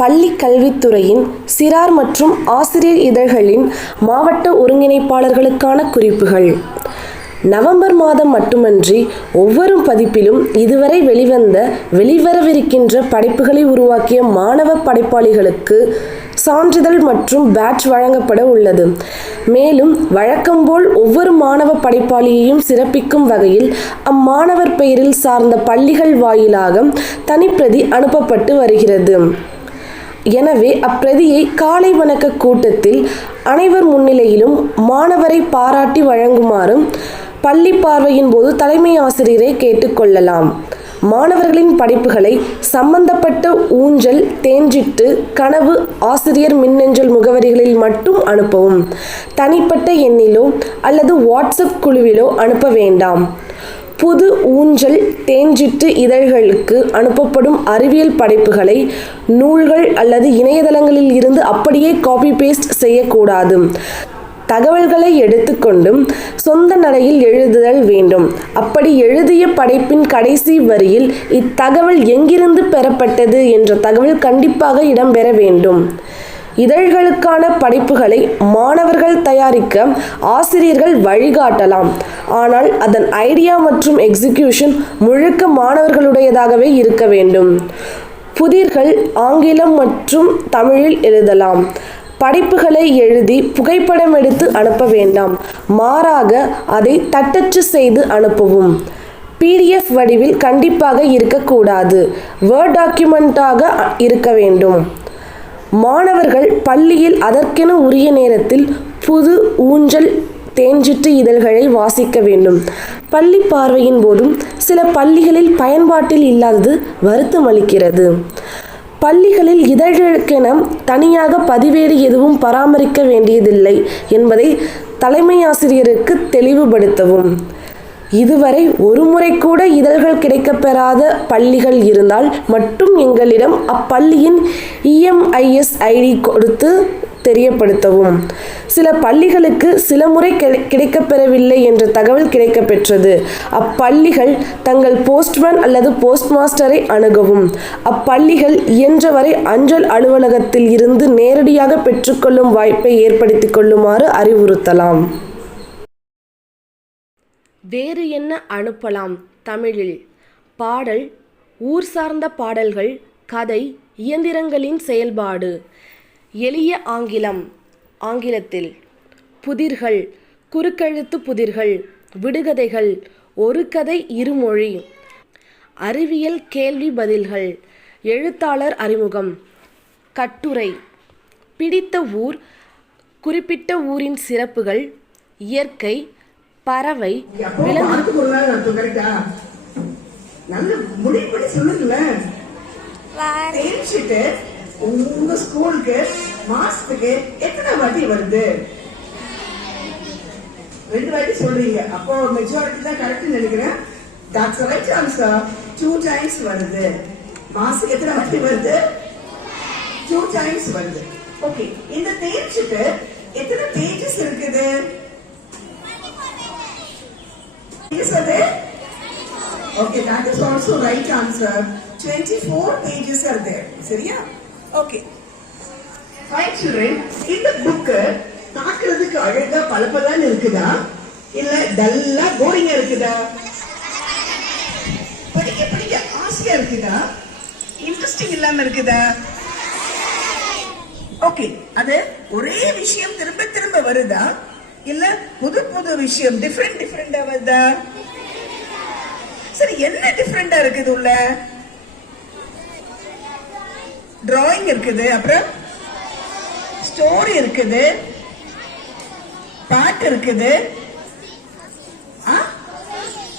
பள்ளி கல்வித்துறையின் சிறார் மற்றும் ஆசிரியர் இதழ்களின் மாவட்ட ஒருங்கிணைப்பாளர்களுக்கான குறிப்புகள். நவம்பர் மாதம் மட்டுமன்றி ஒவ்வொரு பதிப்பிலும் இதுவரை வெளிவரவிருக்கின்ற படைப்புகளை உருவாக்கிய மாணவ படைப்பாளிகளுக்கு சான்றிதழ் மற்றும் பேட்ஜ் வழங்கப்பட உள்ளது. மேலும் வழக்கம்போல் ஒவ்வொரு மாணவ படைப்பாளியையும் சிறப்பிக்கும் வகையில் அம்மாணவர் பெயரில் சார்ந்த பள்ளிகள் வாயிலாக தனிப்பிரதி அனுப்பப்பட்டு வருகிறது. எனவே அப்பிரதியை காலை வணக்க கூட்டத்தில் அனைவர் முன்னிலையிலும் மாணவரை பாராட்டி வழங்குமாறும் பள்ளி பார்வையின் போது தலைமை ஆசிரியரை கேட்டுக்கொள்ளலாம். மாணவர்களின் படைப்புகளை சம்பந்தப்பட்ட ஊஞ்சல், தேன்சிட்டு, கனவு ஆசிரியர் மின்னஞ்சல் முகவரிகளில் மட்டும் அனுப்பவும். தனிப்பட்ட எண்ணிலோ அல்லது வாட்ஸ்அப் குழுவிலோ அனுப்ப வேண்டாம். புது ஊஞ்சல், தேன்சிட்டு இதழ்களுக்கு அனுப்பப்படும் அறிவியல் படைப்புகளை நூல்கள் அல்லது இணையதளங்களில் இருந்து அப்படியே காப்பி பேஸ்ட் செய்யக்கூடாது. தகவல்களை எடுத்துக்கொண்டும் சொந்த நடையில் எழுதுதல் வேண்டும். அப்படி எழுதிய படைப்பின் கடைசி வரியில் இத்தகவல் எங்கிருந்து பெறப்பட்டது என்ற தகவல் கண்டிப்பாக இடம்பெற வேண்டும். இதழ்களுக்கான படைப்புகளை மாணவர்கள் தயாரிக்க ஆசிரியர்கள் வழிகாட்டலாம். ஆனால் அதன் ஐடியா மற்றும் எக்ஸிகியூஷன் முழுக்க மாணவர்களுடையதாகவே இருக்க வேண்டும். புதிர்கள் ஆங்கிலம் மற்றும் தமிழில் எழுதலாம். படைப்புகளை எழுதி புகைப்படம் எடுத்து அனுப்ப வேண்டாம். மாறாக அதை தட்டச்சு செய்து அனுப்பவும். PDF வடிவில் கண்டிப்பாக இருக்கக்கூடாது. வேர்ட் டாக்குமெண்டாக இருக்க வேண்டும். மாணவர்கள் பள்ளியில் அதற்கென உரிய நேரத்தில் புது ஊஞ்சல், தேன்சிட்டு இதழ்களை வாசிக்க வேண்டும். பள்ளி பார்வையின் போதும் சில பள்ளிகளில் பயன்பாட்டில் இல்லாதது வருத்தமளிக்கிறது. பள்ளிகளில் இதழ்களுக்கென தனியாக பதிவேடு எதுவும் பராமரிக்க வேண்டியதில்லை என்பதை தலைமை ஆசிரியருக்கு தெளிவுபடுத்தவும். இதுவரை ஒருமுறை கூட இதழ்கள் கிடைக்கப்பெறாத பள்ளிகள் இருந்தால் மட்டும் எங்களிடம் அப்பள்ளியின் EMIS ID கொடுத்து தெரியப்படுத்தவும். சில பள்ளிகளுக்கு சில முறை கிடைக்கப்பெறவில்லை என்ற தகவல் கிடைக்கப்பெற்றது. அப்பள்ளிகள் தங்கள் போஸ்ட்மேன் அல்லது போஸ்ட் மாஸ்டரை அணுகவும். அப்பள்ளிகள் இயன்றவரை அஞ்சல் அலுவலகத்தில் இருந்து நேரடியாக பெற்றுக்கொள்ளும் வாய்ப்பை ஏற்படுத்திக் கொள்ளுமாறு அறிவுறுத்தலாம். வேறு என்ன அனுப்பலாம்? தமிழில் பாடல், ஊர் சார்ந்த பாடல்கள், கதை, இயந்திரங்களின் செயல்பாடு. எளிய ஆங்கிலத்தில் புதிர்கள், குறுக்கெழுத்து புதிர்கள், விடுகதைகள், ஒரு கதை இருமொழி, அறிவியல் கேள்வி பதில்கள், எழுத்தாளர் அறிமுகம், கட்டுரை, பிடித்த ஊர், குறிப்பிட்ட ஊரின் சிறப்புகள், இயற்கை, பறவை, விலங்கு. உங்க ஸ்கூலுக்கு மாசத்துக்கு எத்தனை வாட்டி வருது? 2 வாட்டி சொல்றீங்க. அப்போ மெஜாரிட்டி தான் கரெக்ட் நினைக்கிறேன். That's the right answer. 2 times வருது. மாசத்துக்கு எத்தனை வாட்டி வருது? 2 times வருது. ஓகே, இந்த தேர்ச்சிட்டு எத்தனை பேஜஸ் இருக்குது? Okay, that is also right answer. 24 pages are there. சரியா? Okay. Fine children. இந்த புக் பார்க்கிறதுக்கு அழகா பளபளன்னு இருக்குதா இல்ல டல்லா போரிங்கா இருக்குதா? படிக்க ஆசையா இருக்குதா? இன்ட்ரெஸ்டிங் இல்லாம இருக்குதா? ஓகே, அது ஒரே விஷயம் திரும்ப திரும்ப வருதா இல்ல புது விஷயம் டிஃபரெண்டா வருதா? சரி, என்ன டிஃபரெண்டா இருக்குது? உள்ள டிராயிங் இருக்குது, அப்புறம் ஸ்டோரி இருக்குது, பாட்டு இருக்குது,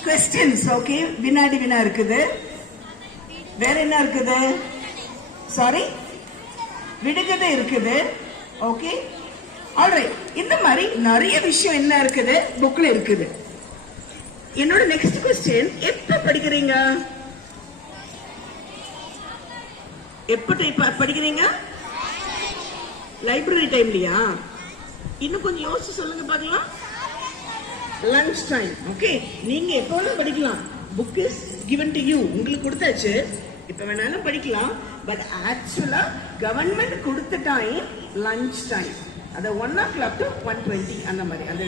क्वेश्चंस. ஓகே, வினாடி வினா இருக்குது. வேற என்ன இருக்குது? சாரி, விடுகதை இருக்குது. Okay, alright. இந்த மாதிரி நிறைய விஷயம் என்ன இருக்குது புக்ல இருக்குது. என்னோட நெக்ஸ்ட் क्वेश्चन, எப்ப படிக்கிறீங்க? எப்ப படிக்கிறீங்க? லைப்ரரி டைம்லயா? இன்னும் கொஞ்சம் யோசிச்சு சொல்லுங்க பார்க்கலாம். Lunch time. ஓகே, நீங்க எப்பவும் படிக்கலாம். Book is given to you. உங்களுக்கு கொடுத்தாச்சு, இப்ப வேணாலும் படிக்கலாம். பட் ஆக்சுவலா கவர்மெண்ட் கொடுத்த டைம் லஞ்ச் டைம். அது 1 o'clock to 1:20 அந்த மாதிரி. அந்த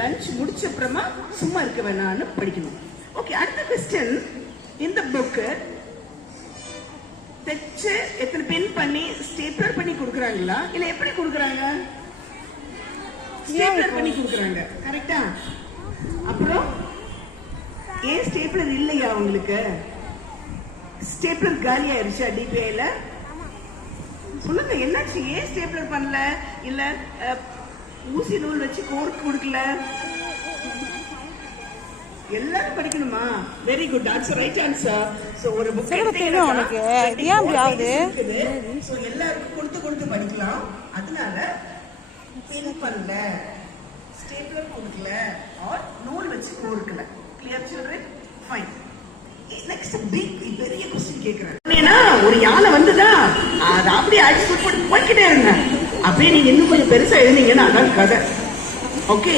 லஞ்ச் முடிச்ச அப்புறமா சும்மா இருக்க வேணாம்னு படிக்கணும். ஓகே, அடுத்த கொஸ்டின். இந்த புக்கு தைச்சு எத்தனை பென் பண்ணி ஸ்டேப்லர் பண்ணி கொடுக்குறாங்களா இல்ல எப்படி கொடுக்குறாங்க? ஸ்டேப்லர் பண்ணி கொடுக்குறாங்க, கரெக்டா? அப்புறம் ஏன் ஸ்டேப்லர் இல்லையா உங்களுக்கு? ஸ்டேப்லர் காலி ஆயிருச்சா டிபிஐல? சொல்லுங்க, என்னாச்சு? ஏன் ஸ்டேப்லர் பண்ணல? இல்ல ஊசி நூல் வச்சு கோர்க்கு கொடுக்கல? எல்லாரும் படிக்கணுமா? Very good, answer, right answer. So ஒரு புக் எடுத்தீங்கன்னா உனக்கு ஏன் அப்படி ஆகுது? சோ எல்லாருக்கும் கொடுத்து படிக்கலாம். அதனால பென் பண்ணல, ஸ்டேப்லர் கொடுக்கல, ஆர் நூல் வச்சு கோர்க்கல. Clear children? Fine. Next big பெரிய क्वेश्चन கேக்குறேன். ஏன்னா ஒரு யானை வந்துதா, அது அப்படியே அடிச்சு போட்டு போய்க்கிட்டே இருங்க. அப்படியே நீங்க இன்னும் கொஞ்சம் பெருசா எழுந்தீங்கன்னா அதான் கதை. ஓகே,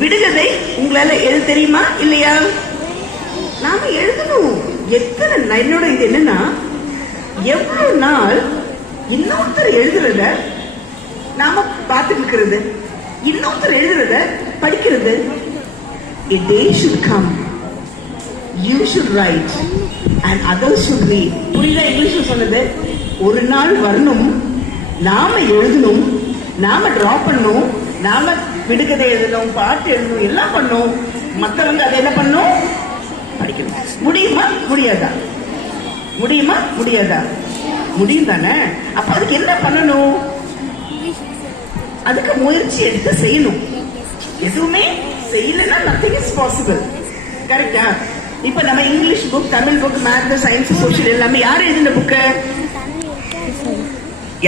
விடுகதை உங்களால எழுத தெரியுமா இல்லையா? நாம எழுதணும். எத்தனை என்னோட இது என்னன்னா, எவ்வளவு நாள் இன்னொருத்தர் எழுதுறத நாம பார்த்துட்டு இருக்கிறது, இன்னொருத்தர் எழுதுறத படிக்கிறது. A day should come, you should write and others should read. புரியுதா இங்கிலீஷ்ல சொன்னது? ஒரு நாள் வரணும், நாம எழுதணும், நாம டிரா பண்ணணும், நாம விடுகதை எழுதணும், பாட்டு எழுதணும், எல்லாம் பண்ணணும். மத்தவங்க அதை என்ன பண்ணணும்? படிக்கணும். முடியுமா முடியாதா? முடியுமா முடியாதா? முடியும் தானே? அப்ப அதுக்கு என்ன பண்ணணும்? அதுக்கு முயற்சி எடுத்து செய்யணும். எதுவுமே செய்யலன்னா நத்திங் இஸ் பாசிபிள். கரெக்டா? இப்ப நம்ம English book, Tamil book, maths, science, social எல்லாமே யார் எழுதின புக்கு?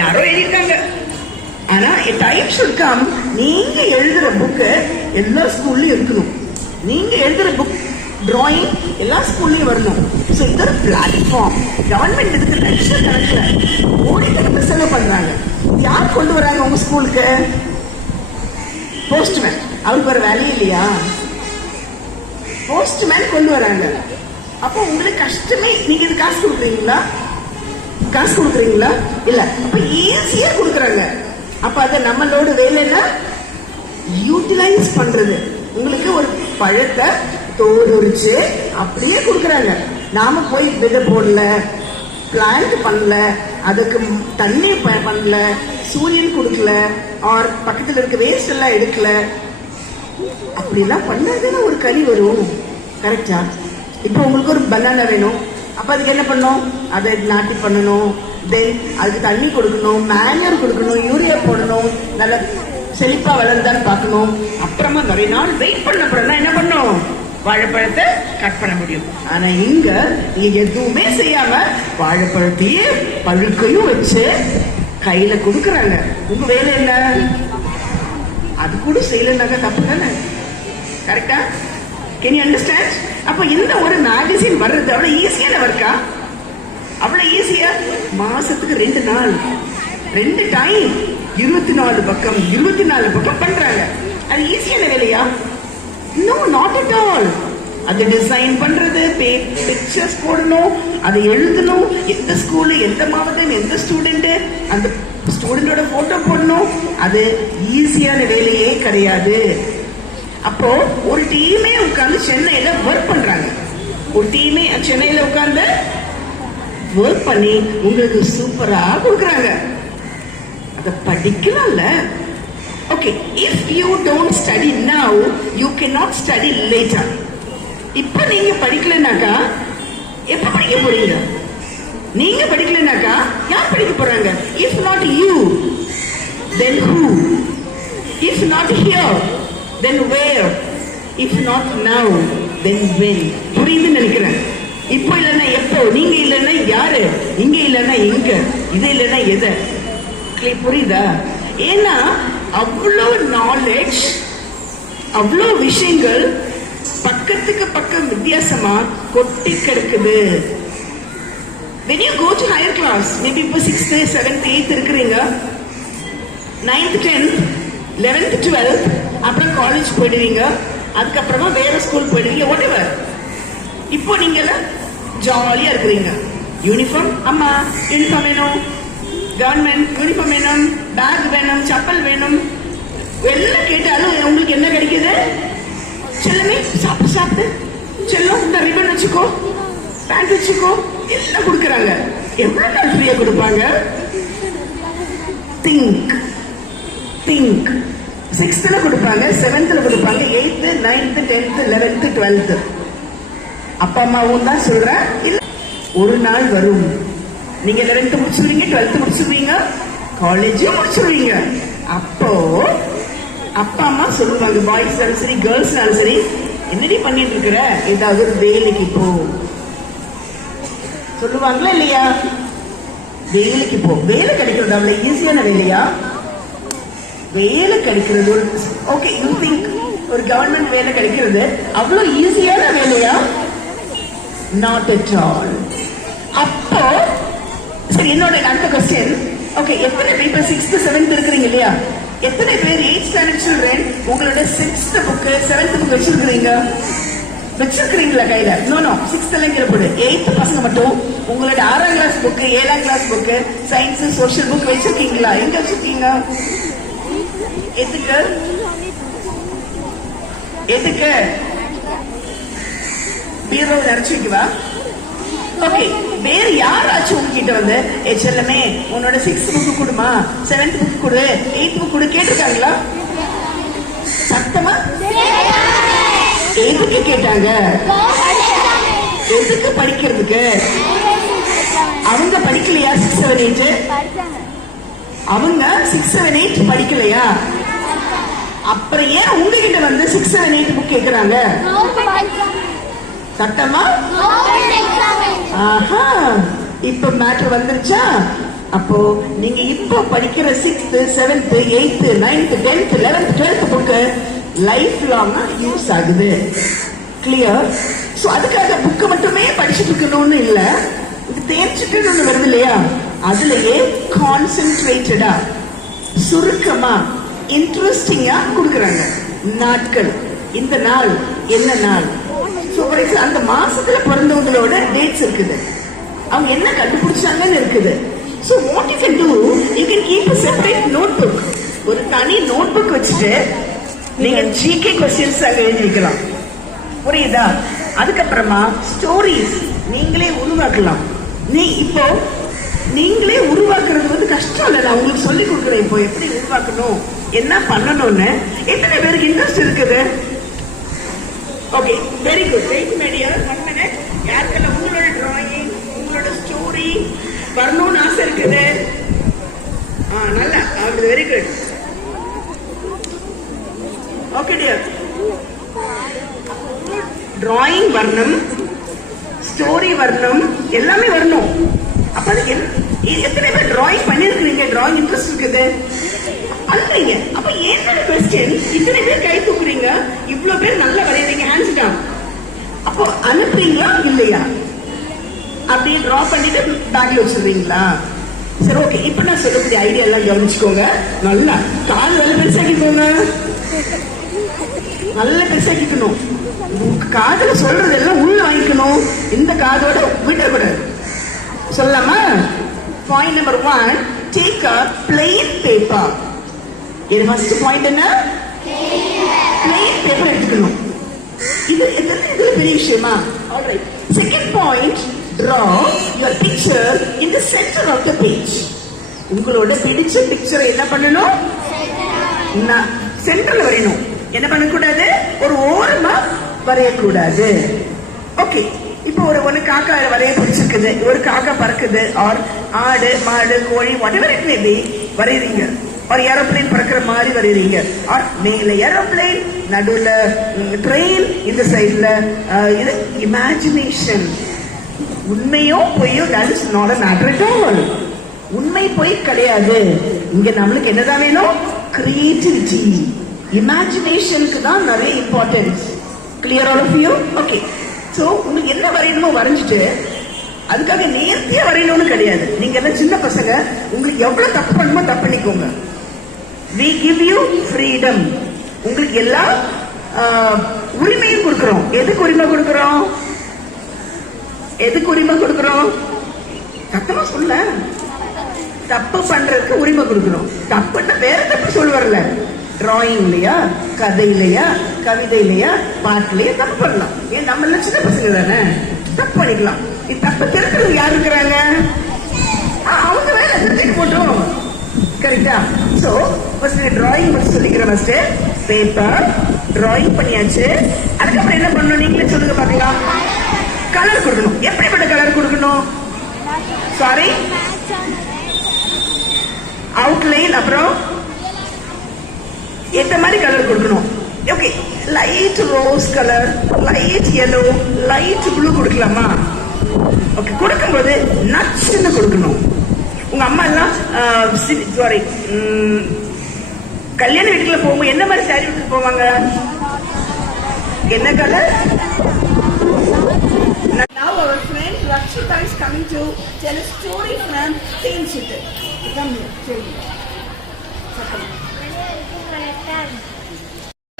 யாரோ எழுதிட்டாங்க. ஆனா டைம் ஷுட் கம், நீங்க எழுதுற புக்கு எல்லா ஸ்கூல்லயும் இருக்கணும். நீங்க எழுதுற புக் டிராயிங் எல்லா ஸ்கூல்லயும் வரணும். சோ இது ஒரு பிளாட்ஃபார்ம். கவர்மெண்ட் இதுக்கு லட்சக்கணக்கில் கோடிக்கணக்கில் செலவு பண்றாங்க. யார் கொண்டு வராங்க உங்க ஸ்கூலுக்கு? போஸ்ட்மேன். அவருக்கு ஒரு வேலையே இல்லையா? போஸ்ட்மேன் கொண்டு வராங்க. அப்போ உங்களுக்கு கஷ்டமே. நீங்க இது காசு கொடுக்குறீங்களா? காசு கொடுக்குறீங்களா? இல்ல. அப்ப ஈஸியா கொடுக்குறாங்க. அப்ப அத நம்மளோட வேலைன்னா யூட்டிலைஸ் பண்றது. உங்களுக்கு ஒரு பழத்தை தோல் உரிச்சு அப்படியே கொடுக்குறாங்க. நாம போய் விதை போடல, பிளான்ட் பண்ணல, அதுக்கு தண்ணி பண்ணல, சூரியன் கொடுக்கல, ஆர் பக்கத்துல இருக்க வேஸ்ட் எல்லாம் எடுக்கல. அப்படிலாம் பண்ணாதானே ஒரு கனி வரும். கரெக்டா? இப்போ உங்களுக்கு ஒரு பனானா வேணும். அப்ப அதுக்கு என்ன பண்ணும்? அதை நாட்டி பண்ணணும், தென் அதுக்கு தண்ணி கொடுக்கணும், மேன்யூர் கொடுக்கணும், யூரியா போடணும், நல்ல செழிப்பா வளர்ந்தான்னு பார்க்கணும். அப்புறமா நிறைய நாள் வெயிட் பண்ண அப்புறம் என்ன பண்ணும்? வாழைப்பழத்தை கட் பண்ண முடியும். ஆனா இங்க நீங்க எதுவுமே செய்யாம வாழைப்பழத்தையே பழுக்கையும் வச்சு கையில கொடுக்கறாங்க. உங்க வேலை என்ன? அது கூட செய்யலன்னாக்க தப்பு தானே? கரெக்டா? Can you understand? அப்ப இந்த ஒரு மேகசின் வர்றது அவ்வளவு ஈஸியான ஒர்க்கா? அவ்வளவு ஈஸியா? மாசத்துக்கு 2 நாள், 2 டைம், 24 பக்கம் 24 பக்கம் பண்றாங்க. அது ஈஸியான வேலையா? No, not at all. அது டிசைன் பண்றது, பிக்சர்ஸ் போடணும், அதை எழுதணும், எந்த ஸ்கூலு, எந்த மாவட்டம், எந்த ஸ்டூடெண்ட், அந்த ஸ்டூடெண்டோட போட்டோ போடணும். அது ஈஸியான வேலையே கிடையாது. அப்போ ஒரு டீமே உட்கார்ந்து சென்னையில ஒர்க் பண்றாங்க. ஒரு டீமே சென்னையில உட்கார்ந்து ஒர்க் பண்ணி உங்களுக்கு சூப்பரா கொடுக்குறாங்க. அத படிக்கலாம்ல? Okay, if you don't study now, you cannot study later. இப்ப நீங்க படிக்கலனாக்கா எப்ப படிக்க போறீங்க? நீங்க படிக்கலனாக்கா யார் படிக்க போறாங்க? If not you, then who? If not here, then where? If not now, then when? புரியுதுன்னு நினைக்கிறேன். இப்போ இல்லைன்னா எப்போ, நீங்க இல்லைன்னா யாரு, இங்க இல்லைன்னா எங்க, இது இல்லைன்னா எதை. புரியுதா? ஏன்னா அவ்வளோ நாலேஜ், அவ்வளோ விஷயங்கள் பக்கத்துக்கு பக்கம் வித்தியாசமா கொட்டி கிடக்குது. When you go to higher class, maybe இப்போ 6th, 7th, 8th இருக்கிறீங்க, 9th, 10th, 11th, 12th, அப்புறம் காலேஜ் போயிடுவீங்க, அதுக்கப்புறமா வேற ஸ்கூல் போயிடுவீங்க, whatever. இப்போ நீங்க ஜாலியா இருக்கிறீங்க. யூனிஃபார்ம் அம்மா யூனிஃபார்ம் வேணும், கவர்மெண்ட் யூனிஃபார்ம் வேணும், பேக் வேணும், செப்பல் வேணும், எல்லாம் கேட்டாலும் உங்களுக்கு என்ன கிடைக்குது? செல்லமே சாப்பிட்டு சாப்பிட்டு செல்லம் இந்த ரிபன் வச்சுக்கோ, பேண்ட் வச்சுக்கோ, எல்லாம் கொடுக்குறாங்க. எவ்வளவு நாள் ஃப்ரீயா கொடுப்பாங்க? திங்க் திங்க் 6th கொடுப்பாங்க, 7th கொடுப்பாங்க, 8th 9th 10th 11th 12th. அப்பா அம்மாவும் தான் சொல்றேன், இல்ல ஒரு நாள் வரும் நீங்க 11th முடிச்சுடுவீங்க, 12th முடிச்சுடுவீங்க, காலேஜும் முடிச்சுடுவீங்க. அப்போ அப்பா அம்மா சொல்லுவாங்க, பாய்ஸ்னாலும் சரி கேர்ள்ஸ்னாலும் சரி, என்னடி பண்ணிட்டு இருக்கிற, ஏதாவது ஒரு வேலைக்கு போ சொல்லுவாங்களா இல்லையா? வேலைக்கு போ. வேலை கிடைக்கிறது அவ்வளவு ஈஸியான வேலையா? வேலை கிடைக்கிறது ஒரு ஓகே யூ திங்க் ஒரு கவர்மெண்ட் வேலை கிடைக்கிறது அவ்வளவு ஈஸியான வேலையா? Not at all. அப்போ சரி, என்னோட அடுத்த கொஸ்டின், ஓகே எத்தனை பேர் இப்ப 6th 7th இருக்கிறீங்க இல்லையா? எத்தனை பேர் 8th standard children உங்களோட 6th புக் 7th புக் வச்சிருக்கிறீங்களா கையில? நோ 6th எல்லாம் கீழே போடு. 8th பசங்க மட்டும் உங்களோட 6ஆம் கிளாஸ் புக் 7ஆம் class book science social book வச்சிருக்கீங்களா? எங்க வச்சிருக்கீங்க? எதுக்கு எதுக்கு? பீரோ நிறைச்சு வைக்கவா? ஓகே, வேற யாராச்சும் உங்ககிட்ட வந்து செல்லமே உன்னோட 6th புக் கொடுமா, 7th புக் கொடு, 8th புக் கொடு கேட்டிருக்காங்களா? சத்தமா எதுக்கு கேட்டாங்க? எதுக்கு படிக்கிறதுக்கு? அவங்க படிக்கலையா 6, 7, 8? அவங்க 6, 7, 8 படிக்கலையா? அப்புறம் ஏன் உங்ககிட்ட வந்து 6, 7, 8 புக் கேக்குறாங்க? சட்டமா? ஆஹா, இப்ப மேட்டர் வந்துருச்சா? அப்போ நீங்க இப்ப படிக்கிற 6th 7th 8th 9th 10th 11th 12th book life லாங்கா யூஸ் ஆகுது. கிளியர்? சோ அதுக்காக புக்கு மட்டுமே படிச்சுட்டு இருக்கணும்னு இல்ல, தேர்ச்சிட்டு ஒண்ணு வருது இல்லையா, அதுலயே கான்சென்ட்ரேட்டடா சுருக்கமா இன்ட்ரெஸ்டிங்கா கொடுக்கறாங்க. நாட்கள், இந்த நாள் என்ன நாள், அந்த மாசத்துல பிறந்தவங்களோட டேட்ஸ் இருக்குது, அவங்க என்ன கண்டுபிடிச்சாங்கன்னு இருக்குது. So what you can do, you can keep a separate notebook, ஒரு தனி நோட்புக் வச்சுட்டு நீங்க ஜிகே क्वेश्चंस அங்க எழுதி வைக்கலாம். புரியுதா? அதுக்கப்புறமா ஸ்டோரிஸ் நீங்களே உருவாக்கலாம். இப்போ நீங்களே உருவாக்குறது வந்து கஷ்டம் இல்ல, நான் உங்களுக்கு சொல்லி கொடுக்குறேன் இப்போ எப்படி உருவாக்கணும், என்ன பண்ணணும்னு. எத்தனை பேருக்கு இன்ட்ரெஸ்ட் இருக்குது? Okay, very good. Wait media 1 minute. யாருக்கெல்லாம் உங்களோட டிராயிங் உங்களோட ஸ்டோரி வரணும்னு ஆசை இருக்குது? நல்லா, very good. Okay dear, drawing வரணும், ஸ்டோரி வரணும், எல்லாமே வரணும். அப்ப எத்தனை பேர் டிராயிங் பண்ணிருக்கீங்க? டிராயிங் இன்ட்ரெஸ்ட் இருக்குது பண்றீங்க. அப்ப என்னோட क्वेश्चन, இத்தனை பேர் கை தூக்குறீங்க, இவ்வளவு பேர் நல்லா வரையறீங்க, ஹேண்ட்ஸ் டவுன். அப்போ அனுப்புறீங்களா இல்லையா? அப்படியே டிரா பண்ணிட்டு பேக்ல வச்சிருவீங்களா? சரி, ஓகே. இப்ப நான் சொல்லக்கூடிய ஐடியா எல்லாம் கவனிச்சுக்கோங்க. நல்லா கால் நல்ல பெருசாக்கிக்கோங்க, நல்ல பெருசாக்கிக்கணும். காதுல சொல்றது எல்லாம் உள்ள வாங்கிக்கணும், இந்த காதோட விடக்கூடாது. சொல்லலாமா? Point number 1, take a plain paper. இது ஃபர்ஸ்ட் பாயிண்ட் என்ன? பிளெயின் பேப்பர் எடுத்துக்கணும். இது பெரிய விஷயமா? Alright. Second point, draw your picture in the center of the page. உங்களோட பிடிச்ச பிக்சரை என்ன பண்ணணும்? சென்டர்ல வரையணும். என்ன பண்ணக்கூடாது? ஒரு ஓரமா வரையக்கூடாது. ஓகே, இப்போ ஒரு காக்கா வரைய பிடிச்சிருக்குது, ஒரு காக்கா பறக்குது, ஆர் ஆடு மாடு கோழி whatever it may be வரையறீங்க. ஒரு ஏரோப்ளேன் பறக்கிற மாதிரி வரையறீங்க, ஆர் மேல ஏரோப்ளேன், நடுவுல ட்ரெயின், இந்த சைடுல இது இமேஜினேஷன். உண்மையோ பொய்யோ that is not a matter at all. உண்மை பொய் கிடையாது. இங்க நம்மளுக்கு என்னதான் வேணும்? கிரியேட்டிவிட்டி, இமேஜினேஷனுக்கு தான் நிறைய importance. Clear all of you? Okay. So உங்களுக்கு என்ன வரையணுமோ வரைஞ்சிட்டு, அதுக்காக நேர்த்தியா வரையணும்னு கிடையாது. நீங்க எல்லாம் சின்ன பசங்க, உங்களுக்கு எவ்வளவு தப்பு பண்ணுமோ தப்பு பண்ணிக்கோங்க. we give you freedom. உங்களுக்கு எல்லா உரிமையும் கொடுக்கிறோம். எதுக்கு உரிமை கொடுக்கிறோம்? எதுக்கு உரிமை கொடுக்கிறோம்? சத்தமா சொல்ல. தப்பு பண்றதுக்கு உரிமை கொடுக்கணும். தப்புன்னா வேற தப்பு சொல்ல வரல. டிராயிங் இல்லையா, கதை இல்லையா, கவிதை இல்லையா, பாட்டுலயா தப்பு பண்ணலாம். ஏன் நம்ம எல்லாம் சின்ன பசங்க தானே, தப்பு பண்ணிக்கலாம். இது தப்பு திருக்கிறது யாரு இருக்கிறாங்க? அவங்க வேலை திருத்திட்டு போட்டோம். கரெக்டா? சோ ஃபர்ஸ்ட் டிராயிங் பத்தி சொல்லிக்கிறேன். ஃபர்ஸ்ட் பேப்பர் டிராயிங் பண்ணியாச்சு. அதுக்கப்புறம் என்ன பண்ணணும் நீங்களே சொல்லுங்க பாக்கலாம். கலர் கொடுக்கணும். எப்படிப்பட்ட கலர் கொடுக்கணும்? Sorry, outline. அப்புறம் எந்த மாதிரி கலர் கொடுக்கணும்? Okay, light rose colour, light yellow, light blue கொடுக்கலாமா? ஓகே, கொடுக்கும்போது நட்ஸ்ன்னு கொடுக்கணும். உங்க அம்மா எல்லாம் சாரி கல்யாண வீட்டுக்குள்ள போகும்போது என்ன மாதிரி சாரி விட்டு போவாங்க? என்ன colour? Now our friend Rakshita is coming to tell a story from Teen City. Come here, tell me.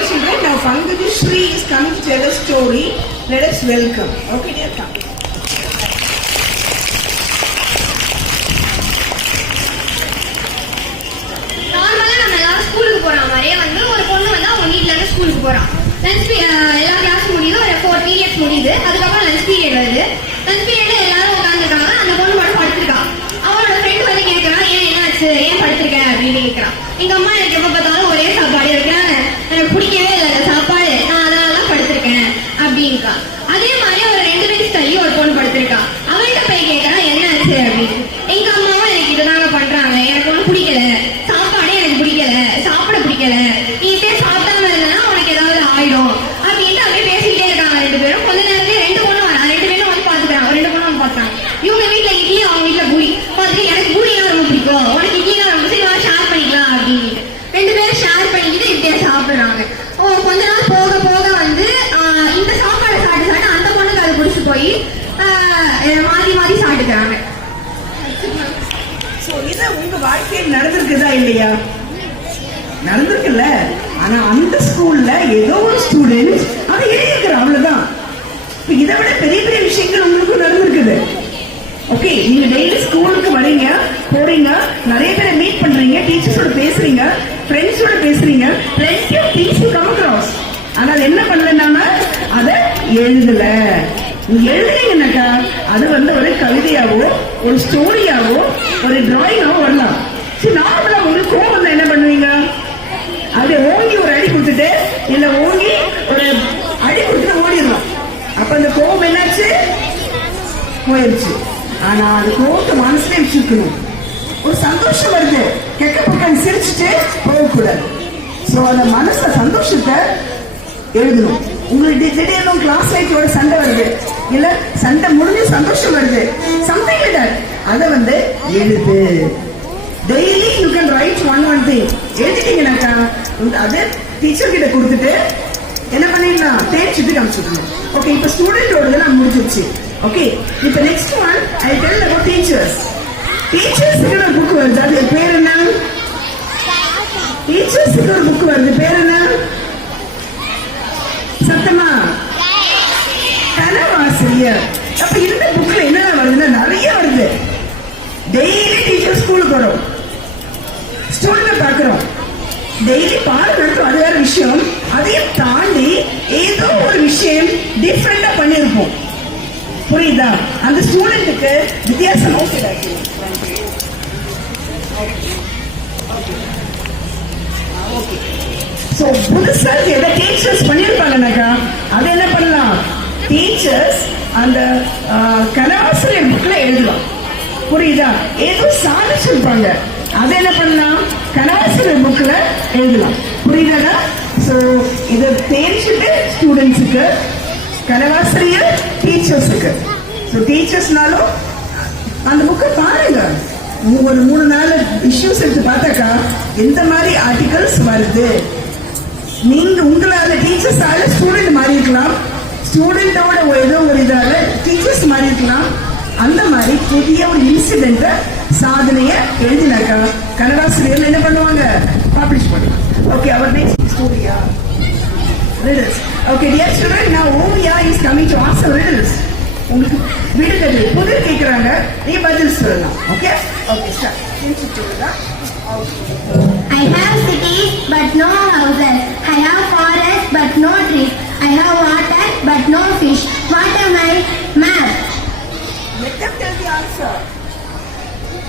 Children, now Pankaji Shri is coming to tell a story. Let us welcome. Okay, dear, come. ஸ்கூலுக்கு போற மாதிரியே வந்து ஒரு பொண்ணு வந்து அவங்க வீட்ல இருந்து ஸ்கூலுக்கு போறான். லஞ்ச் எல்லா கிளாஸ் முடியுது, ஒரு 4 பீரியட்ஸ் முடியுது. அதுக்கப்புறம் லஞ்ச் பீரியட் வருது. லஞ்ச் பீரியட்ல எல்லாரும் உட்காந்துருக்காங்க. அந்த பொண்ணு மட்டும் படுத்திருக்கான். அவனோட ஃப்ரெண்ட் வந்து கேட்கறான், ஏன் என்னாச்சு, ஏன் படுத்திருக்க அப்படின்னு கேட்கறான். எங்க அம்மா எனக்கு எப்ப பார்த்தாலும் ஒரே சாப்பாடு இருக்கிறாங்க, எனக்கு பிடிக்கவே இல்லை அந்த சாப்பாடு, நான் அதனாலதான் படுத்திருக்கேன் அப்படின்க்கா. அதே மாதிரி ஒரு 2 வயசு தள்ளி ஒரு பொண்ணு படுத்திருக்கான். அவன்கிட்ட போய் கேட்கறான், என்ன ஆச்சு அப்படின்னு. எங்க அம்மாவும் எனக்கு இதுதாங்க பண்றாங்க, எனக்கு ஒன்றும் பிடிக்கல, சாப்பாடே எனக்கு பிடிக்கல, சாப்பிட பிடிக்கல, நீ இப்பே சாப்பிடாம இருந்தனா உனக்கு ஏதாவது ஆயிடும் அப்படின்ட்டு அப்படியே பேசிக்கிட்டே இருக்காங்க 2 பேரும். கொஞ்ச நேரத்துல 2 பொண்ணு வரான். 2 பேரும் வந்து பாத்துக்கிறான். 2 பொண்ணு வந்து பாக்குறாங்க. இவங்க வீட்டுல இட்லி, அவங்க வீட்டுல பூரி. பார்த்துட்டு எனக்கு பூரினா ரொம்ப பிடிக்கும், உனக்கு இட்லினா ரொம்ப பிடிக்கும், ஷேர் பண்ணிக்கலாம் அப்படின்னு 2 பேரும் ஷேர் பண்ணிக்கிட்டு இப்படியே சாப்பிடுறாங்க. கொஞ்ச நாள் போக போக வந்து இந்த சாப்பாடை சாப்பிட்டு சாப்பிட்டு அந்த பொண்ணுக்கு அது பிடிச்சி போய் மாறி மாறி சாப்பிட்டுக்கிறாங்க. சோ இது உங்க வாழ்க்கையில் நடந்திருக்குதா இல்லையா? நடந்திருக்குல்ல. ஆனா அந்த ஸ்கூல்ல ஏதோ ஒரு ஸ்டூடெண்ட் அதை எழுதியிருக்கிற, அவ்வளவுதான். இப்ப இதை விட பெரிய பெரிய விஷயங்கள் உங்களுக்கு நடந்திருக்குது. ஓகே, நீங்க டெய்லி ஸ்கூலுக்கு வரீங்க, போறீங்க, நிறைய பேரை மீட் பண்றீங்க, டீச்சர்ஸோட பேசுறீங்க, ஃப்ரெண்ட்ஸோட பேசுறீங்க, plenty of things you come across. ஆனால் என்ன பண்ணலன்னா அதை எழுதல. நீங்க எழுதுனீங்கன்னாக்கா அது வந்து ஒரு கவிதையாவோ, ஒரு ஸ்டோரியாவோ, ஒரு டிராயிங்காவோ வரலாம். சரி, நார்மலா உங்களுக்கு கோவம் வந்தா என்ன பண்ணுவீங்க? அது ஓங்கி ஒரு அடி கொடுத்துட்டு, இல்ல ஓங்கி ஒரு அடி கொடுத்துட்டு ஓடிடலாம். அப்ப அந்த கோவம் என்னாச்சு? போயிருச்சு. ஆனா அது கோவத்தை மனசுல வச்சிருக்கணும். ஒரு சந்தோஷம் வருது, கெட்ட பக்கம் சிரிச்சுட்டு போகக்கூடாது. சோ அந்த மனசுல சந்தோஷத்தை எழுதணும். உங்களுக்கு திடீர்னு கிளாஸ் லைட்டோட சண்டை வருது, இல்ல சண்டை முடிஞ்சு சந்தோஷம் வருது, சம்திங் லைக் தட், அதை வந்து எழுது. Daily you can write one thing. எழுதிட்டீங்கன்னாக்கா அது டீச்சர் கிட்ட கொடுத்துட்டு என்ன பண்ணிடலாம், தேய்ச்சிட்டு காமிச்சிடணும். ஓகே, இப்ப ஸ்டூடெண்டோட நான் முடிஞ்சிருச்சு. ஓகே, இப்ப next one I tell about teachers. டீச்சர்ஸ்க்கு ஒரு புக் வருது, அது பேர் என்ன? டீச்சர்ஸ்க்கு ஒரு புக் வருது, பேர் என்ன? சத்தமா? கனவாசிரியர். அப்ப இந்த புக்ல என்ன வருதுன்னா நிறைய வருது. டெய்லி டீச்சர் ஸ்கூலுக்கு வரும், ஸ்டூடெண்ட் பாக்குறோம், டெய்லி பாடம் நடத்தும், அது வேற விஷயம். அதையும் தாண்டி ஏதோ ஒரு விஷயம் டிஃப்ரெண்டா பண்ணிருப்போம். புரியுதா? அந்த ஸ்டூடெண்ட்டுக்கு வித்தியாசம். சோ புதுசா எதை டீச்சர்ஸ் பண்ணிருப்பாங்கன்னாக்கா அதை என்ன பண்ணலாம், டீச்சர்ஸ் அந்த கனவாசிரியர் புக்ல எழுதலாம். புரியுதா? ஏதோ சாதிச்சிருப்பாங்க, அதை என்ன பண்ணலாம், கனவாசிரியர் புக்ல எழுதலாம். புரியுதா? சோ இதை தெரிஞ்சுட்டு ஸ்டூடெண்ட்ஸுக்கு, கனவாசிரியர் டீச்சர்ஸுக்கு. ஸோ டீச்சர்ஸ்னாலும் அந்த புக்கை பாருங்க. ஒரு 3-4 இஷ்யூஸ் எடுத்து பார்த்தாக்கா எந்த மாதிரி ஆர்டிகல்ஸ் வருது. நீங்க உங்களால டீச்சர்ஸால ஸ்டூடெண்ட் மாறி இருக்கலாம், ஸ்டூடெண்டோட ஏதோ ஒரு இதால டீச்சர்ஸ் மாறி இருக்கலாம். அந்த மாதிரி புதிய ஒரு இன்சிடென்ட் சாதனைய எழுதினாக்கா கனவாசிரியர் என்ன பண்ணுவாங்க, பப்ளிஷ் பண்ணுவாங்க. Okay, our next ஸ்டோரியா riddles. Okay, dear children, now Oviya is coming to ask some riddles. உங்களுக்கு விடுதலை புதிர் கேட்கறாங்க, நீ பதில் சொல்லலாம். Okay okay start. I have cities but no houses. I have forests but no trees. I have water but no fish. What am I? Map. Let them tell the answer.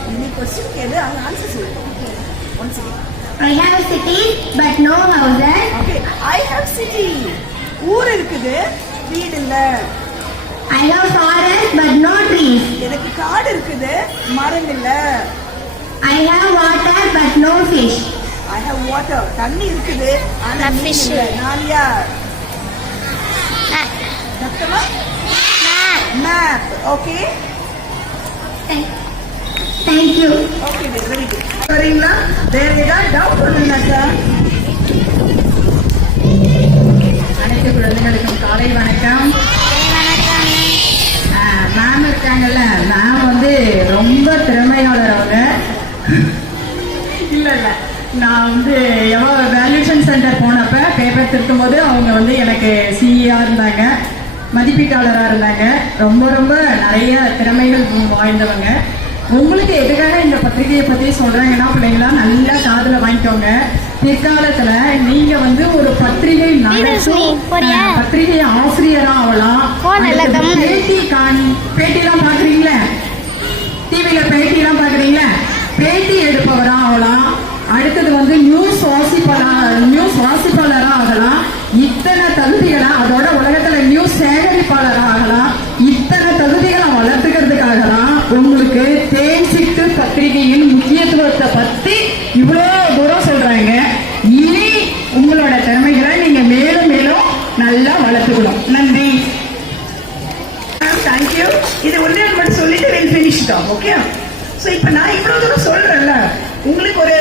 Any question கேளு, அவங்க answer சொல்லுங்க. Once again. I have cities but no houses. Okay, I have city. ஊர் இருக்குது, வீடு இல்ல. I have forests but no trees. எனக்கு காடு இருக்குது, மரம் இல்ல. I have water but no fish. I have water. தண்ணி இருக்குது, ஆனா fish இல்ல. நாலியா. சத்தமா? Map. Okay? Thank you. Okay, very good. சரிங்களா? வேற ஏதாவது டவுட் பண்ணுங்க சார். அனைத்து குழந்தைகளுக்கும் காலை வணக்கம். மேம் இருக்காங்கல்ல, மேம் வந்து ரொம்ப திறமையாளர் அவங்க. இல்ல நான் வந்து வேல்யூஷன் சென்டர் போனப்ப பேப்பர் திருத்தும் போது அவங்க வந்து எனக்கு சிஇஆ இருந்தாங்க, மதிப்பீட்டாளராக இருந்தாங்க. ரொம்ப ரொம்ப நிறைய திறமைகள் வாய்ந்தவங்க. உங்களுக்கு எதுக்காக இந்த பத்திரிகையை பத்தி சொல்றாங்கன்னா, பிள்ளைங்களா நல்லா காதுல வாங்கிக்கோங்க. பிற்காலத்துல நீங்க வந்து ஒரு பத்திரிகை நடத்தும் பத்திரிகை ஆசிரியரா ஆகலாம். பேட்டிலாம் பாக்குறீங்களா? டிவில பேட்டிலாம் பாக்குறீங்களா? பேட்டி எடுப்பவரா ஆகலாம். அடுத்தது வந்து நியூஸ் வாசிப்பாளரா ஆகலாம். இத்தனை தகுதிகளா, அதோட உலகத்துல நியூஸ் சேகரிப்பாளரா ஆகலாம். இத்தனை தகுதிகளை வளர்த்துக்கிறதுக்காக தான் உங்களுக்கு தேன்சிட்டு பத்திரிகையின் முக்கியத்துவத்தை பத்தி இவ்வளவு தூரம் சொல்றாங்க. இனி உங்களோட திறமைகளை நீங்க மேலும் மேலும் நல்லா வளர்த்துக்கணும். நன்றி. தேங்க்யூ. இது ஒண்ணே மட்டும் சொல்லிட்டு we'll finish it off. Okay? So இப்போ நான் இவ்வளவு தூரம் சொல்றேன்ல, உங்களுக்கு ஒரு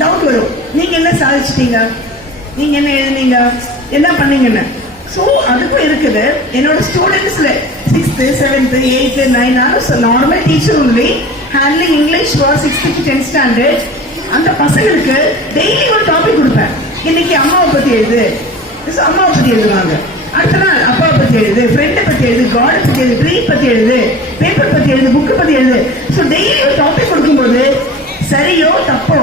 டவுட் வரும். நீங்க என்ன சாதிச்சிட்டீங்க, நீங்க என்ன எழுதுனீங்க, என்ன பண்ணீங்கன்னு. சோ அதுக்கும் இருக்குது. என்னோட ஸ்டூடெண்ட்ஸ்ல 6th 7th 8th 9th normal teacher only handling English for 6th to 10th standard. அந்த பசங்களுக்கு டெய்லி ஒரு டாபிக் கொடுப்பேன். இன்னைக்கு அம்மாவை பத்தி எழுது, அம்மாவை பத்தி எழுதுவாங்க. அடுத்த நாள் அப்பாவை பத்தி எழுது, ஃப்ரெண்டை பத்தி எழுது, காடை பத்தி எழுது, ட்ரீ பத்தி எழுது, பேப்பர் பத்தி எழுது, புக்கு பத்தி எழுது. ஸோ டெய்லி ஒரு டாபிக் கொடுக்கும்போது சரியோ தப்போ,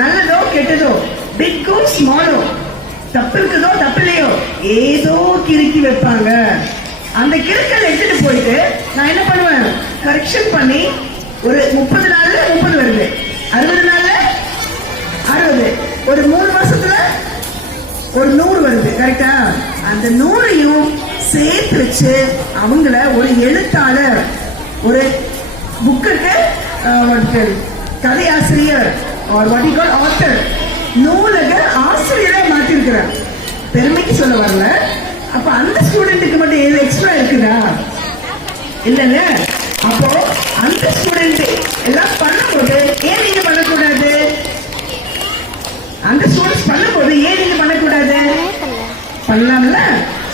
நல்லதோ கெட்டதோ, பிக்கோ ஸ்மாலோ, தப்பு இருக்குதோ தப்பு இல்லையோ, ஏதோ கிறுக்கி வைப்பாங்க. அந்த கிறுக்கல் எடுத்துட்டு போயிட்டு நான் என்ன பண்ணுவேன், கரெக்ஷன் பண்ணி ஒரு 30 நாள்ல 30 வருது, 60 நாள்ல 60, ஒரு 3 மாசத்துல ஒரு 100 வருது. கரெக்டா? அந்த 100ஐயும் சேர்த்து வச்சு அவங்கள ஒரு எழுத்தாளர், ஒரு புக்குக்கு கதை ஆசிரியர், ஆத்தர், நூலக ஆசிரியரா மாற்றிருக்கிறார். பெருமைக்கு சொல்ல வரல. அப்ப அந்த ஸ்டூடெண்ட்டுக்கு மட்டும் ஏதோ எக்ஸ்ட்ரா இருக்குதா? இல்லைங்க. அப்போ அந்த ஸ்டூடெண்ட் எல்லாம் பண்ணும்போது ஏன் நீங்க பண்ணக்கூடாது? அந்த ஸ்டூடெண்ட்ஸ் பண்ணும்போது ஏன் நீங்க பண்ணக்கூடாது? பண்ணலாம்ல.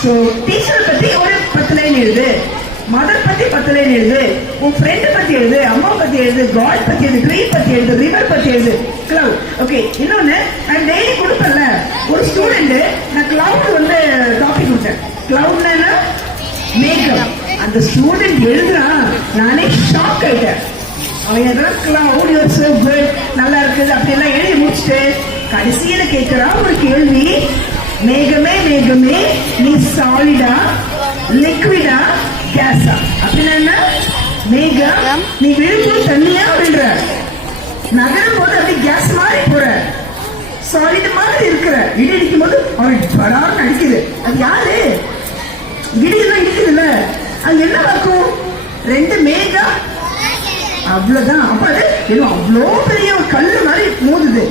சோ டீச்சர் பத்தி ஒரு 10 லைன் எழுது, மதர் பத்தி 10 லைன் எழுது, உன் ஃப்ரெண்ட் பத்தி எழுது, அம்மா பத்தி எழுது, காட் பத்தி எழுது, ட்ரீ பத்தி எழுது, ரிவர் பத்தி எழுது, கிளவுட். ஓகே, இன்னொன்னு நான் டெய்லி கொடுப்பேன்ல, ஒரு ஸ்டூடெண்ட் நான் கிளவுட் வந்து டாபிக் கொடுத்தேன். கிளவுட்னா என்ன? மேகம். அந்த ஸ்டூடெண்ட் எழுதுறான், நானே ஷாக் ஆயிட்டேன். அவன் எதாவது கிளவுட் யுவர் சோ குட், நல்லா இருக்குது அப்படியெல்லாம் எழுதி முடிச்சுட்டு கடைசியில கேட்கிறான் ஒரு கேள்வி, மேகமே மேகமே நீ சாலிடா லிக்விடா கேஸா? அப்படின்னா என்ன? மேகம் நீ விழும்போது தண்ணியா விழுற, நகரும் போது அப்படி கேஸ் மாதிரி போற, சாலிட் மாதிரி இருக்கிற, இடி அடிக்கும் போது படான்னு அடிக்குது. அது யாரு? இடி எல்லாம் இருக்குதுல்ல, அங்க என்ன இருக்கும்? 2 மேகம், அவ்வளவுதான். அப்ப அது அவ்வளோ பெரிய கல்லு மாதிரி மோதுது.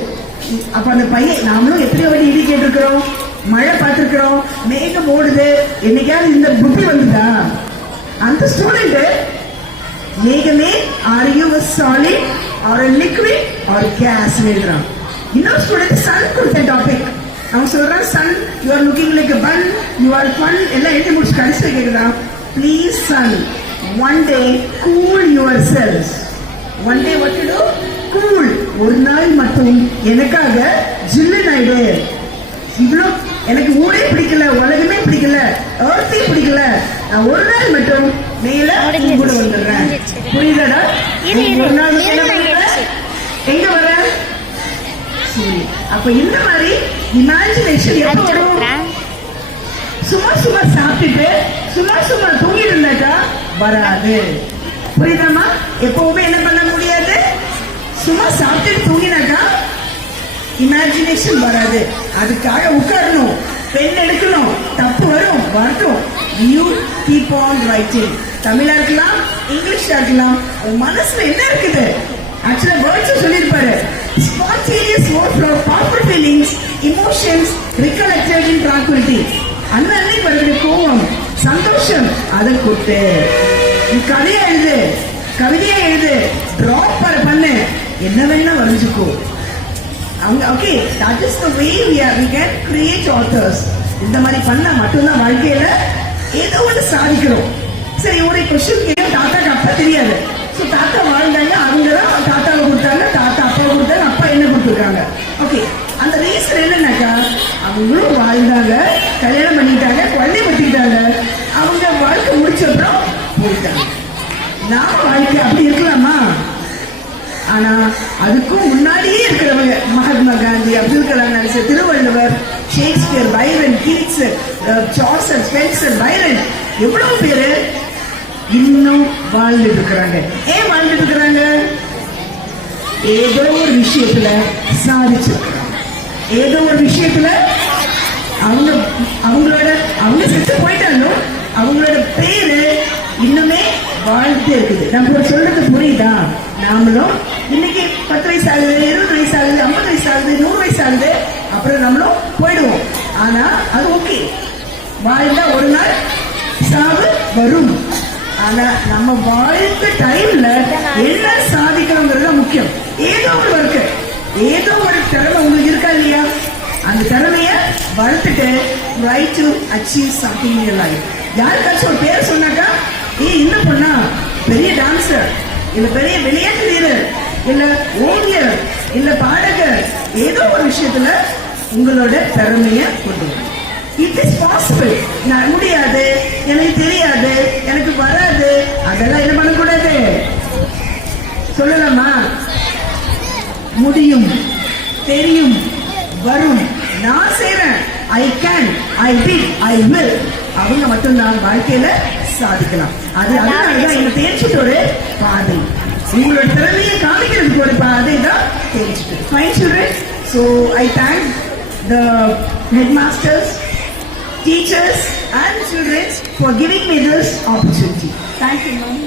அப்ப அந்த பையன், நாமளும் எத்தனையோ வாட்டி இடி கேட்டிருக்கிறோம், மழை பார்த்திருக்கிறோம், மேகம் ஓடுது, என்னைக்காவது இந்த புத்தி வந்துதா? அந்த ஸ்டூடெண்ட் மேகமே are you a solid or a liquid or gas எழுதுறான். இன்னொரு ஸ்டூடெண்ட் சன் கொடுத்த டாபிக், அவன் சொல்றான் Sun you are looking like a bun, you are fun எல்லாம் எழுதி முடிச்சு கடைசியில கேட்கிறான், please son one day cool yourselves. one day what to do? Cool. ஒரு நாள் மட்டும் எனக்காக ஜில்லு நாயுடு. இவ்வளவு எனக்கு ஊரே பிடிக்கல, உலகமே பிடிக்கல, எர்த்தே பிடிக்கல, நான் ஒரு நாள் மட்டும் மேல கூட வந்துடுறேன். புரியுதாடா? ஒரு நாள் மேல வந்துடுறேன். எங்க வர? சூரியன். அப்ப இந்த மாதிரி இமேஜினேஷன் எப்ப வரும்? சும்மா சும்மா சாப்பிட்டுட்டு சும்மா சும்மா தூங்கிட்டு இருந்தாக்கா வராது. புரியுதாமா? எப்பவுமே என்ன பண்ண முடியாது? சும்மா சாப்பிட்டுட்டு தூங்கினாக்கா இமேஜினேஷன் வராது. அதுக்காக உட்காரணும், பென் எடுக்கணும், தப்பு வரும் வரட்டும், யூ கீப் ஆன் ரைட்டிங். தமிழா இருக்கலாம், இங்கிலீஷா இருக்கலாம், உன் மனசுல என்ன இருக்குது? ஆக்சுவலா வேர்ட்ஸ் சொல்லியிருப்பாரு, spontaneous overflow of powerful feelings, emotions recollected in tranquility. அன்னைக்கு வருகிற கோபம், சந்தோஷம், அதை கொட்டு. நீ கதையா எழுது, கவிதையா எழுது, டிராப் பண்ணு, என்ன வேணா வரைஞ்சுக்கோ. அவங்க okay, that is the way we can create authors. இந்த மாதிரி பண்ணா மட்டும்தான் வாழ்க்கையில ஏதோ ஒன்று சாதிக்கிறோம். சரி, ஒரு கொஸ்டின் கேட்க, தாத்தாக்கு அப்பா தெரியாது. ஸோ தாத்தா வாழ்ந்தாங்க, அவங்க தான் தாத்தாவை கொடுத்தாங்க, தாத்தா அப்பாவை கொடுத்தாங்க, அப்பா என்ன கொடுத்துருக்காங்க. ஓகே, அந்த ரீசன் என்னன்னாக்கா அவங்களும் வாழ்ந்தாங்க, கல்யாணம் பண்ணிட்டாங்க, குழந்தை பற்றிக்கிட்டாங்க, அவங்க வாழ்க்கை முடிச்ச அப்புறம் போயிட்டாங்க. நாம வாழ்க்கை அப்படி இருக்கலாமா? ஆனா அதுக்கும் முன்னாடியே இருக்கிறவங்க, Mahatma Gandhi, Abdul Kalam, Thiruvalluvar, Shakespeare, Byron, Keats, Charles Spencer, Byron, எவ்வளவு பேரு இன்னும் வாழ்ந்துட்டு இருக்கிறாங்க. ஏன் வாழ்ந்துட்டு இருக்கிறாங்க? ஏதோ ஒரு விஷயத்துல சாதிச்சிருக்கிறாங்க. ஏதோ ஒரு விஷயத்துல அவங்க செத்து போயிட்டாலும் அவங்களோட பேரு இன்னுமே வாழ்ந்துட்டே இருக்குது. நம்ம சொல்றது புரியுதா? நாமளும் இன்னைக்கு 10 வயசு ஆகுது, 20 வயசு ஆகுது, 50 வயசு ஆகுது, 100 வயசு ஆகுது, அப்புறம் நம்மளும் போயிடுவோம். ஆனா அது ஓகே, வாழ்ந்தா ஒரு நாள் சாவு வரும். ஆனா நம்ம வாழ்ந்த டைம்ல என்ன சாதிக்கணுங்கிறது முக்கியம். ஏதோ ஒரு ஒர்க்கு, ஏதோ ஒரு திறமை உங்களுக்கு இருக்கா இல்லையா? அந்த திறமைய வளர்த்துட்டு try to achieve something in your life. யாருக்காச்சும் ஒரு பேர் சொன்னாக்கா, என்ன பண்ணா பெரிய டான்சர், இல்ல பெரிய விளையாட்டு வீரர், இல்ல ஓவியர், இல்ல பாடகர், ஏதோ ஒரு விஷயத்துல உங்களோட திறமைய கொண்டு வரும். It is possible. நான் முடியாது, எனக்கு தெரியாது, எனக்கு வராது, அதெல்லாம் என்ன பண்ணக்கூடாது, சொல்லலாமா? முடியும், தெரியும், வரும், நான் செய்றேன், I can, I will, I will, அவங்க மட்டும்தான் வாழ்க்கையில சாதிக்கலாம். அதனாலதான் என்ன தேர்ச்சிட்டு ஒரு பாதை, உங்களோட திறமையை காமிக்கிறதுக்கு ஒரு பாதை தான் தேர்ச்சிட்டு. Fine children. So I thank the headmasters, teachers and children for giving me this opportunity. Thank you, ma'am.